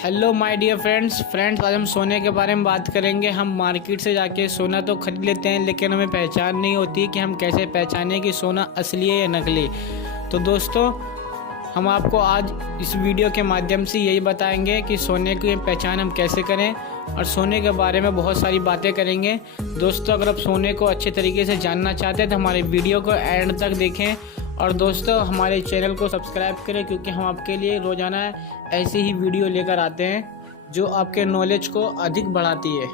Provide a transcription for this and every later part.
Hello my dear friends आज हम सोने के बारे में बात करेंगे। हम मार्केट से जाके सोना तो खरीद लेते हैं, लेकिन हमें पहचान नहीं होती कि हम कैसे पहचानें कि सोना असली है या नकली। तो दोस्तों, हम आपको आज इस वीडियो के माध्यम से यही बताएंगे कि सोने की पहचान हम कैसे करें, और सोने के बारे में बहुत सारी बातें करेंगे। दोस्तों, अगर आप सोने को अच्छे तरीके से जानना चाहते हैं तो हमारे वीडियो को एंड तक देखें, और दोस्तों हमारे चैनल को सब्सक्राइब करें, क्योंकि हम आपके लिए रोज़ाना ऐसी ही वीडियो लेकर आते हैं जो आपके नॉलेज को अधिक बढ़ाती है।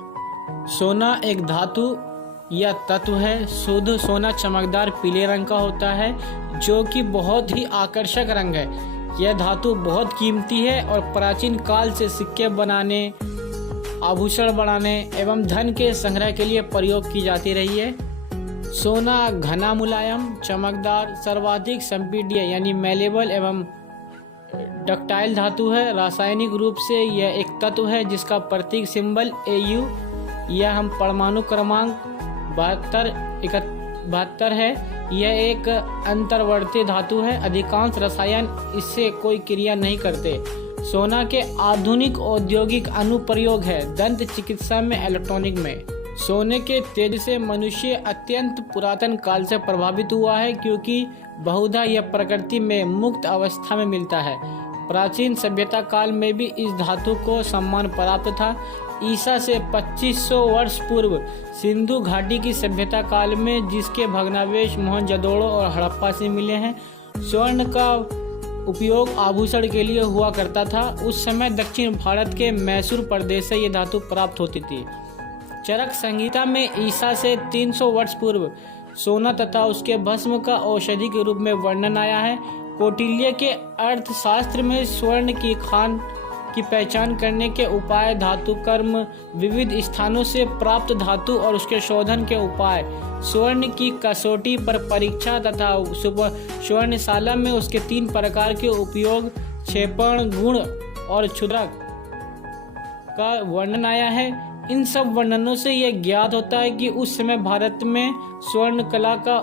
सोना एक धातु या तत्व है। शुद्ध सोना चमकदार पीले रंग का होता है, जो कि बहुत ही आकर्षक रंग है। यह धातु बहुत कीमती है और प्राचीन काल से सिक्के बनाने, आभूषण बनाने एवं धन के संग्रह के लिए प्रयोग की जाती रही है। सोना घना, मुलायम, चमकदार, सर्वाधिक संपीड्य यानी मेलेबल एवं डक्टाइल धातु है। रासायनिक रूप से यह एक तत्व है जिसका प्रतीक सिंबल Au या हम परमाणु क्रमांक 72 है। यह एक अंतर्वर्ती धातु है। अधिकांश रसायन इससे कोई क्रिया नहीं करते। सोना के आधुनिक औद्योगिक अनुप्रयोग है दंत चिकित्सा में, इलेक्ट्रॉनिक में। सोने के तेज से मनुष्य अत्यंत पुरातन काल से प्रभावित हुआ है, क्योंकि बहुधा यह प्रकृति में मुक्त अवस्था में मिलता है। प्राचीन सभ्यता काल में भी इस धातु को सम्मान प्राप्त था। ईसा से 2500 वर्ष पूर्व सिंधु घाटी की सभ्यता काल में, जिसके भग्नावशेष मोहनजोदड़ो और हड़प्पा से मिले हैं, स्वर्ण का उपयोग आभूषण के लिए हुआ करता था। उस समय दक्षिण भारत के मैसूर प्रदेश से ये धातु प्राप्त होती थी। चरक संहिता में ईसा से 300 वर्ष पूर्व सोना तथा उसके भस्म का औषधि के रूप में वर्णन आया है। कौटिल्य के अर्थशास्त्र में स्वर्ण की खान की पहचान करने के उपाय, धातु कर्म, विविध स्थानों से प्राप्त धातु और उसके शोधन के उपाय, स्वर्ण की कसौटी पर परीक्षा तथा स्वर्णशाला में उसके 3 प्रकार के उपयोग, क्षेपण, गुण और क्षुद्रक का वर्णन आया है। इन सब वर्णनों से यह ज्ञात होता है कि उस समय भारत में स्वर्ण कला का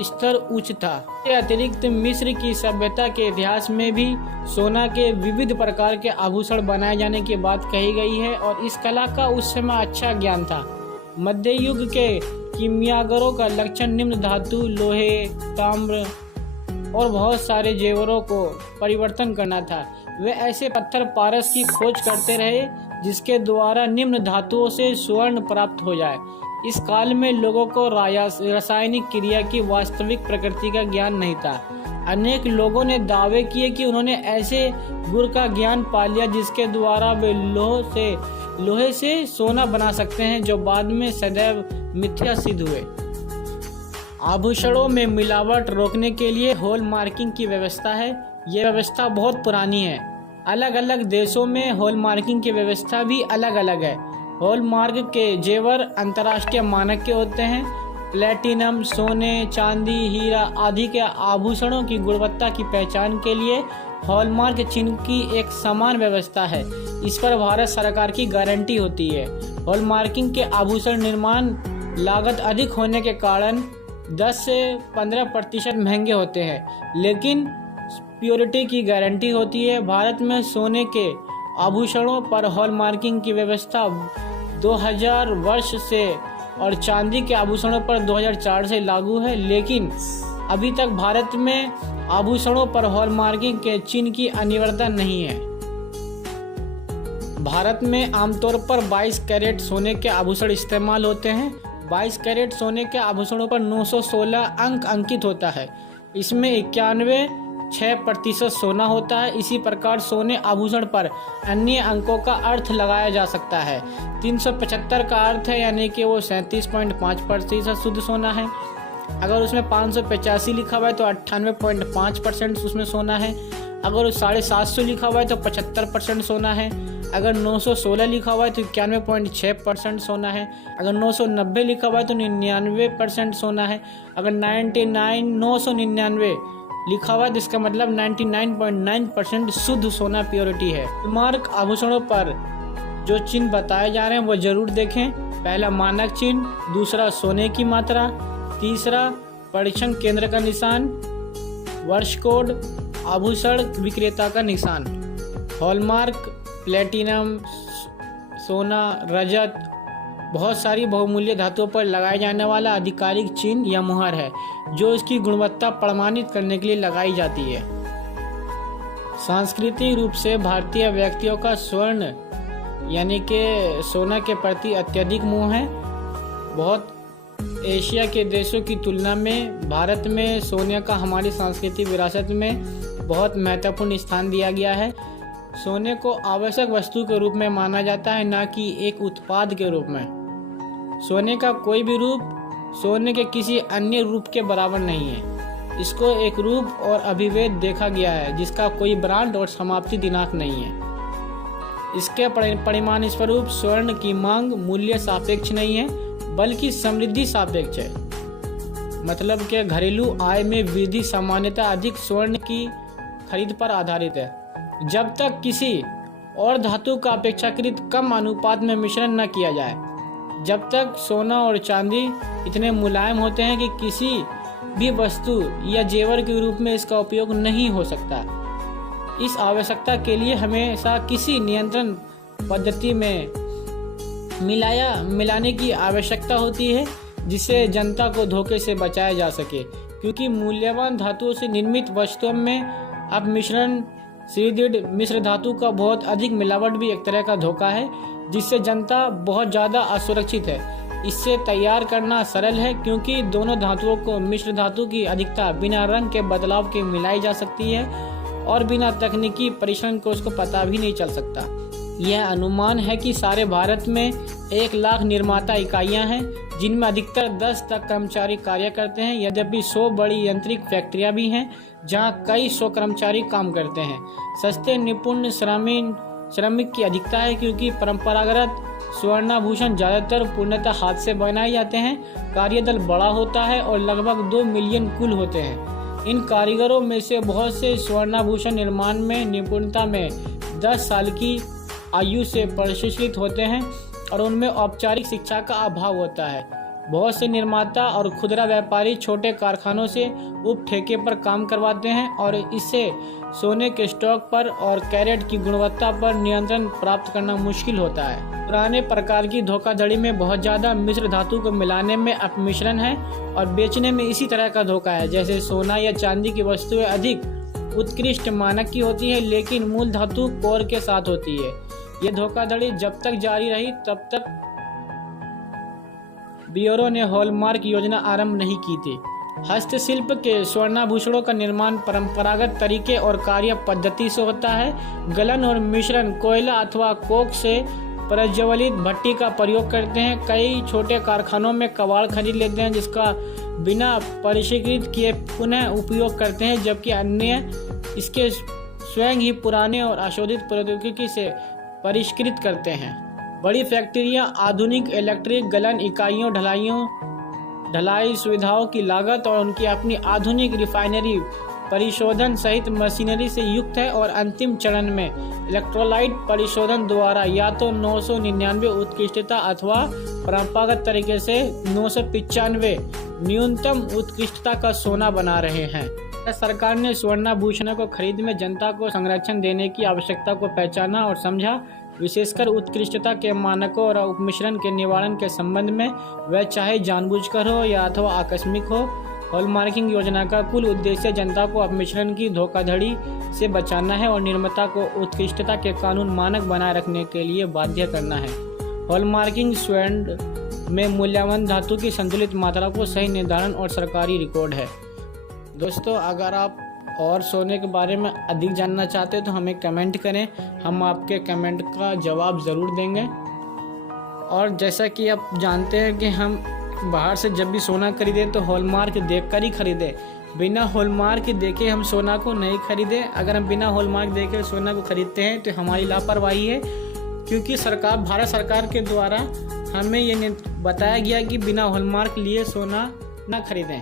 स्तर उच्च था। इसके अतिरिक्त मिस्र की सभ्यता के इतिहास में भी सोना के विविध प्रकार के आभूषण बनाए जाने की बात कही गई है, और इस कला का उस समय अच्छा ज्ञान था। मध्य युग के कीमियागरों का लक्षण निम्न धातु, लोहे, ताम्र और बहुत सारे जेवरों को परिवर्तन करना था। वे ऐसे पत्थर पारस की खोज करते रहे जिसके द्वारा निम्न धातुओं से स्वर्ण प्राप्त हो जाए। इस काल में लोगों को रासायनिक क्रिया की वास्तविक प्रकृति का ज्ञान नहीं था। अनेक लोगों ने दावे किए कि उन्होंने ऐसे गुण का ज्ञान पा लिया जिसके द्वारा वे लोहे से सोना बना सकते हैं, जो बाद में सदैव मिथ्या सिद्ध हुए। आभूषणों में मिलावट रोकने के लिए हॉल मार्किंग की व्यवस्था है। यह व्यवस्था बहुत पुरानी है। अलग अलग देशों में हॉल मार्किंग की व्यवस्था भी अलग अलग है। हॉल मार्क के जेवर अंतर्राष्ट्रीय मानक के होते हैं। प्लेटिनम, सोने, चांदी, हीरा आदि के आभूषणों की गुणवत्ता की पहचान के लिए हॉलमार्क चिन्ह की एक समान व्यवस्था है। इस पर भारत सरकार की गारंटी होती है। हॉलमार्किंग के आभूषण निर्माण लागत अधिक होने के कारण 10 से 15% महंगे होते हैं, लेकिन प्योरिटी की गारंटी होती है। भारत में सोने के आभूषणों पर हॉलमार्किंग की व्यवस्था 2000 वर्ष से और चांदी के आभूषणों पर 2004 से लागू है, लेकिन अभी तक भारत में आभूषणों पर हॉलमार्किंग के चिन्ह की अनिवार्यता नहीं है। भारत में आमतौर पर 22 कैरेट सोने के आभूषण इस्तेमाल होते हैं। 22 कैरेट सोने के आभूषणों पर 916 अंक अंकित होता है। इसमें 91.6% सोना होता है। इसी प्रकार सोने आभूषण पर अन्य अंकों का अर्थ लगाया जा सकता है। 375 का अर्थ है, यानी कि वो 37.5% शुद्ध सोना है। अगर उसमें 585 लिखा हुआ है तो 98.5% उसमें सोना है। अगर 750 लिखा हुआ है तो 75% सोना है। अगर 916 लिखा हुआ है तो 91.6% सोना है। अगर 990 लिखा हुआ है तो 99% सोना है। अगर 999 लिखा हुआ है तो इसका मतलब 99.9% शुद्ध सोना प्योरिटी है। मार्क आभूषणों पर जो चिन्ह बताए जा रहे हैं वो जरूर देखें। पहला मानक चिन्ह, दूसरा सोने की मात्रा, तीसरा परीक्षण केंद्र का निशान, वर्ष कोड, आभूषण विक्रेता का निशान। हॉलमार्क प्लेटिनम, सोना, रजत, बहुत सारी बहुमूल्य धातुओं पर लगाए जाने वाला आधिकारिक चिन्ह या मुहर है जो इसकी गुणवत्ता प्रमाणित करने के लिए लगाई जाती है। सांस्कृतिक रूप से भारतीय व्यक्तियों का स्वर्ण यानी कि सोना के प्रति अत्यधिक मोह है। बहुत एशिया के देशों की तुलना में भारत में सोने का हमारी सांस्कृतिक विरासत में बहुत महत्वपूर्ण स्थान दिया गया है। सोने को आवश्यक वस्तु के रूप में माना जाता है, न कि एक उत्पाद के रूप में। सोने का कोई भी रूप सोने के किसी अन्य रूप के बराबर नहीं है। इसको एक रूप और अभिभेद देखा गया है जिसका कोई ब्रांड और समाप्ति दिनांक नहीं है। इसके परिमाण स्वरूप स्वर्ण की मांग मूल्य सापेक्ष नहीं है बल्कि समृद्धि सापेक्ष है। मतलब कि घरेलू आय में वृद्धि सामान्यतः अधिक स्वर्ण की खरीद पर आधारित है। जब तक किसी और धातु का अपेक्षाकृत कम अनुपात में मिश्रण न किया जाए, जब तक सोना और चांदी इतने मुलायम होते हैं कि किसी भी वस्तु या जेवर के रूप में इसका उपयोग नहीं हो सकता। इस आवश्यकता के लिए हमेशा किसी नियंत्रण पद्धति में मिलाने की आवश्यकता होती है जिससे जनता को धोखे से बचाया जा सके, क्योंकि मूल्यवान धातुओं से निर्मित वस्तुओं में अब मिश्रण सीधे मिश्र धातु का बहुत अधिक मिलावट भी एक तरह का धोखा है जिससे जनता बहुत ज़्यादा असुरक्षित है। इससे तैयार करना सरल है क्योंकि दोनों धातुओं को मिश्र धातु की अधिकता बिना रंग के बदलाव के मिलाई जा सकती है और बिना तकनीकी परीक्षण को उसको पता भी नहीं चल सकता। यह अनुमान है कि सारे भारत में 1 लाख निर्माता इकाइयां हैं जिनमें अधिकतर 10 तक कर्मचारी कार्य करते हैं। यद्यपि 100 बड़ी यांत्रिक फैक्ट्रियां भी हैं जहां कई 100 कर्मचारी काम करते हैं। सस्ते निपुण श्रमिक की अधिकता है क्योंकि परंपरागत स्वर्णाभूषण ज्यादातर पूर्णतः हाथ से बनाए जाते हैं। कार्यदल बड़ा होता है और लगभग 2 मिलियन कुल होते हैं। इन कारीगरों में से बहुत से स्वर्णाभूषण निर्माण में निपुणता में 10 साल की आयु से प्रशिक्षित होते हैं और उनमें औपचारिक शिक्षा का अभाव होता है। बहुत से निर्माता और खुदरा व्यापारी छोटे कारखानों से उप ठेके पर काम करवाते हैं और इससे सोने के स्टॉक पर और कैरेट की गुणवत्ता पर नियंत्रण प्राप्त करना मुश्किल होता है। पुराने प्रकार की धोखाधड़ी में बहुत ज़्यादा मिश्र धातु को मिलाने में अपमिश्रण है और बेचने में इसी तरह का धोखा है। जैसे सोना या चांदी की वस्तुएं अधिक उत्कृष्ट मानक की होती है लेकिन मूल धातु कोर के साथ होती है। ये धोखाधड़ी जब तक जारी रही तब तक ब्यूरो ने हॉलमार्क योजना आरंभ नहीं की थी। हस्तशिल्प के स्वर्णाभूषणों का निर्माण परंपरागत तरीके और कार्य पद्धति से होता है। गलन और मिश्रण कोयला अथवा कोक से प्रज्वलित भट्टी का प्रयोग करते हैं। कई छोटे कारखानों में कबाड़ खरीद लेते हैं जिसका बिना परिष्कृत किए पुनः उपयोग करते हैं, जबकि अन्य इसके स्वयं ही पुराने और अशोधित प्रौद्योगिकी से परिष्कृत करते हैं। बड़ी फैक्ट्रियां आधुनिक इलेक्ट्रिक गलन इकाइयों, ढलाई सुविधाओं की लागत और उनकी अपनी आधुनिक रिफाइनरी परिशोधन सहित मशीनरी से युक्त है और अंतिम चरण में इलेक्ट्रोलाइट परिशोधन द्वारा या तो 999 उत्कृष्टता अथवा परंपरागत तरीके से 995 न्यूनतम उत्कृष्टता का सोना बना रहे हैं। सरकार ने स्वर्णाभूषणों को खरीद में जनता को संरक्षण देने की आवश्यकता को पहचाना और समझा, विशेषकर उत्कृष्टता के मानकों और उपमिश्रण के निवारण के संबंध में, वह चाहे जानबूझकर हो या अथवा आकस्मिक हो। हॉलमार्किंग योजना का कुल उद्देश्य जनता को अपमिश्रण की धोखाधड़ी से बचाना है और निर्माता को उत्कृष्टता के कानून मानक बनाए रखने के लिए बाध्य करना है। हॉलमार्किंग स्वर्ण में मूल्यवान धातु की संतुलित मात्रा को सही निर्धारण और सरकारी रिकॉर्ड है। दोस्तों, अगर आप और सोने के बारे में अधिक जानना चाहते हैं तो हमें कमेंट करें, हम आपके कमेंट का जवाब ज़रूर देंगे। और जैसा कि आप जानते हैं कि हम बाहर से जब भी सोना खरीदें तो हॉलमार्क देखकर ही खरीदें, बिना हॉलमार्क देखे हम सोना को नहीं खरीदें। अगर हम बिना हॉलमार्क देखे सोना को खरीदते हैं तो हमारी लापरवाही है, क्योंकि भारत सरकार के द्वारा हमें ये बताया गया कि बिना हॉलमार्क लिए सोना ना खरीदें।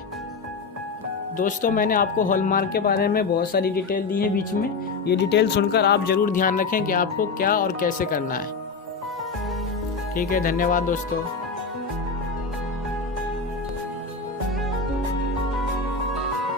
दोस्तों, मैंने आपको हॉलमार्क के बारे में बहुत सारी डिटेल दी है बीच में। ये डिटेल सुनकर आप ज़रूर ध्यान रखें कि आपको क्या और कैसे करना है। ठीक है, धन्यवाद दोस्तों।